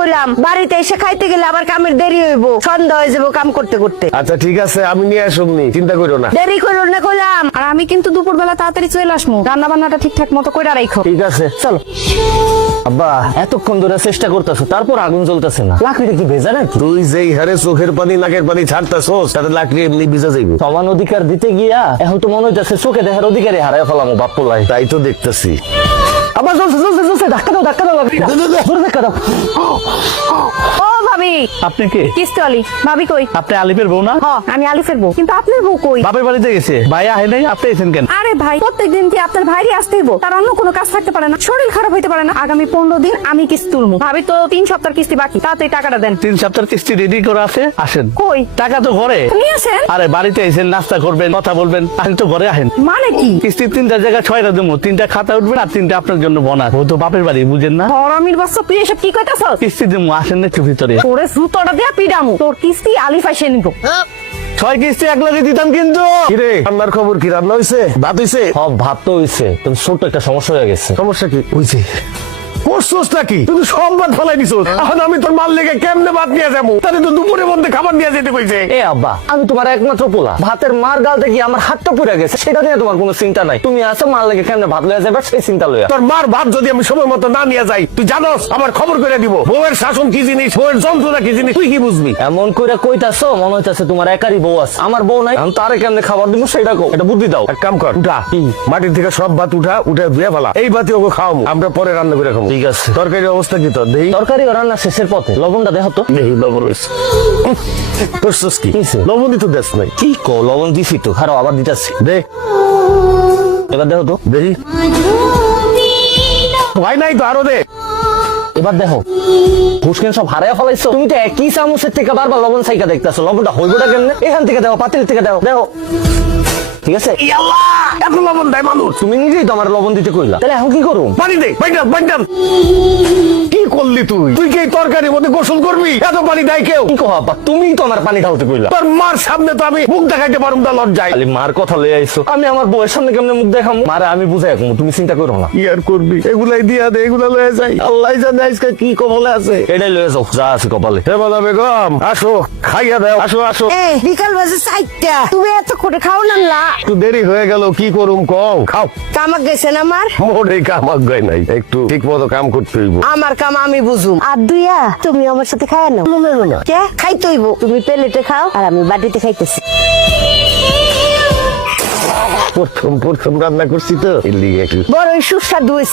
কইলাম বাড়িতে এসে খাইতে গেলে আবার কামের দেরি হইব, সন্ধ্যা হয়ে যাবো কাম করতে করতে। আচ্ছা ঠিক আছে, আমি নিয়ে আসুমনি, চিন্তা করো না। দেরি করো না কইলাম। আর আমি কিন্তু দুপুরবেলা তাড়াতাড়ি চলে আসবো, রান্না বান্নাটা ঠিকঠাক মতো কইরা রাখো। ঠিক আছে চলো। আব্বা এতক্ষণ ধরে চেষ্টা করতেছো, তারপর আগুন জ্বলতেছে না। লাকড়িটা কি ভেজা নাকি? তুই যেই হারে চোখের পানি নাকের পানি ছাড়তাছস, তাতে লাকড়ি এমনি ভিজা যাইব। সমান অধিকার দিতে গিয়া এখন তো মনে হইতেছে চোখে দেখার অধিকারই হারাই ফেলামো বাপ্পু লাই। তাই তো দেখতেছি। আবার জ্বলছে জ্বলছে জ্বলছে, ধাক্কা দাও লাকড়িটা। জোরে ধাক্কা দাও। ও ভাবি, আপনি কে? কিস্তি আলি। ভাবি কই? আপনি আলিফের বউ না? হ্যাঁ আমি আলিফের বউ, কিন্তু আপনার বউ কই? বাপের বাড়িতে গেছে। ভাই আহে নাই, আপনি এসেছেন কেন? আরে ভাই, প্রত্যেকদিন কি আপনার ভাইরই আসতে হইব? তার অন্য কোনো কাজ থাকতে পারে না? শরীর খারাপ হইতে পারে না? আগামী 15 দিন আমি কিস্তি তুলবো। ভাবি তো 3 সপ্তাহের কিস্তি বাকি, তাড়াতাড়ি টাকাটা দেন। 3 সপ্তাহের কিস্তি রেডি করে আছে, আসেন। কই? টাকা তো ঘরে। নিয়ে আসেন। আরে বাড়িতে এসেছেন, নাস্তা করবেন, কথা বলবেন, আসেন তো ঘরে আসেন। মানে কি? কিস্তি 3টা জায়গায় 6টা দেবো, 3টা খাতা উঠবেন আর 3টা আপনার জন্য বোনাস। ও তো বাপের বাড়ি, বুঝেন না? হরামির বাচ্চা, তুই এসব কি কইতাছস? কিস্তি দেবো, আসেন না একটু ভিতরে। তোরে জুতোটা দিয়া পিডামু, তোর কিস্তি আলিফ আইসে নিব। 6 কিস্তি একলাগে দিতাম কিন্তু। কিরে, রান্নার খবর কি? রান্না হইছে? ভাত হইছে? সব ভাত তো হইছে, তবে ছোট্ট একটা সমস্যা হয়ে গেছে। সমস্যা কি হইছে? করছস নাকি? তুই তো সব ভাত ফেলাই দিছস। এখন আমি তোর মাল লেগে কেমনে ভাত নিয়ে যাবো? তাহলে তো দুপুরের মধ্যে খাবার নিয়ে যেতে কইছে। এ আব্বা, আমি তোমার একমাত্র পোলা। ভাতের মার গালতে গিয়ে আমার হাতটা পুড়ে গেছে, সেটা নিয়ে তোমার কোনো চিন্তা নাই। তুমি আসো, মার লেগে কেমনে ভাত লয়ে যাবে সেই চিন্তা লইয়া। তোর মার ভাত যদি আমি সময় মতো না নিয়ে যাই, তুই জানোস আমার খবর করে দিব। বউয়ের শাসন কি জিনিস, বউয়ের যন্ত্রণা কি জিনিস, তুই কি বুঝবি? এমন কইরা কইতাছো মনে হইতাছে তোমার একারই বউ আছে। আমার বউ নাই, আমি তারে কেমনে খাবার দিব সেটা কও, এটা বুদ্ধি দাও। এক কাম কর, উঠা মাটির থেকে সব ভাত উঠে ধুয়ে ফেলা। এই ভাতি ওকে খাওয়াবো, আমরা পরে রান্না করে খাবো। ঠিক আছে। তরকারি অবস্থা কি তোর? দেই তরকারি রান্না শেষের পথে, লবণটা দেখো তো। দেই লবণ হইছে। করছস কি? কিসে? লবণই তো দেশ নাই। কি কও, লবণ দিছি তো, খারাপ আবার দিতাছি। দে এবার দেখো তো। দেখি ভাই নাই তো, আরো দে। এবার দেখো, ফুসকেন সব হারাইয়া ফলাইছো। তুমি তো একই চামচের থেকে বারবার লবণ সাইকা দেখতেছো, লবণটা হইবটা কেমনে? এখান থেকে দেখো, পাতিল থেকে দেখো, দেখো। ঠিক আছে? ইয়াল্লাহ, এত লবণ দেয় মানুষ? তুমি নিজেই তো আমার লবণ দিতে কইলা, তাহলে এখন কি করুম? পানি দে, বাইন্ডাম। কি করলি তুই? তুই কি এই তরকারির মধ্যে গোসল করবি? এত পানি দেয় কেউ? কি কো আপা, তুমিই তো আমার পানি ঢালতে কইলা। তোর মার সামনে তো আমি মুখ দেখাইতে পারুম না, লজ্জায়। খালি মার কথা লয়ে আইছো, আমি আমার বউয়ের সামনে কেমনে মুখ দেখাম? মারে আমি বুঝাই রাখবো, তুমি চিন্তা করো না। কি আর করবি? এগুলাই দিয়া দে, এগুলা লয়ে যাই। আল্লাহ জানে আজকে কি কবলে আছে। এটাই লয়ে যাও, যা আছে কপালে। হে বলা বেগম, আসো, খাইয়া দাও, আসো আসো। এই বিকাল বাজে 4টা, তুমি এত করে খাও না না? একটু দেরি হয়ে গেল, কি করুম কও? খাও। কামাক গেছেন আমার? মোরে কামাক গায় নাই, একটু ঠিক মতো কাম করতে হইব। আমার কাম আমি বুঝুম। আর দুইয়া তুমি আমার সাথে খায় না? না কে খাইতে হইব? তুমি প্লেটে খাও আর আমি বাটিতে খাইতেছি। প্রথম রান্না করছি তো, এর লিগে একটু বড় সুস্বাদু হয়েছে।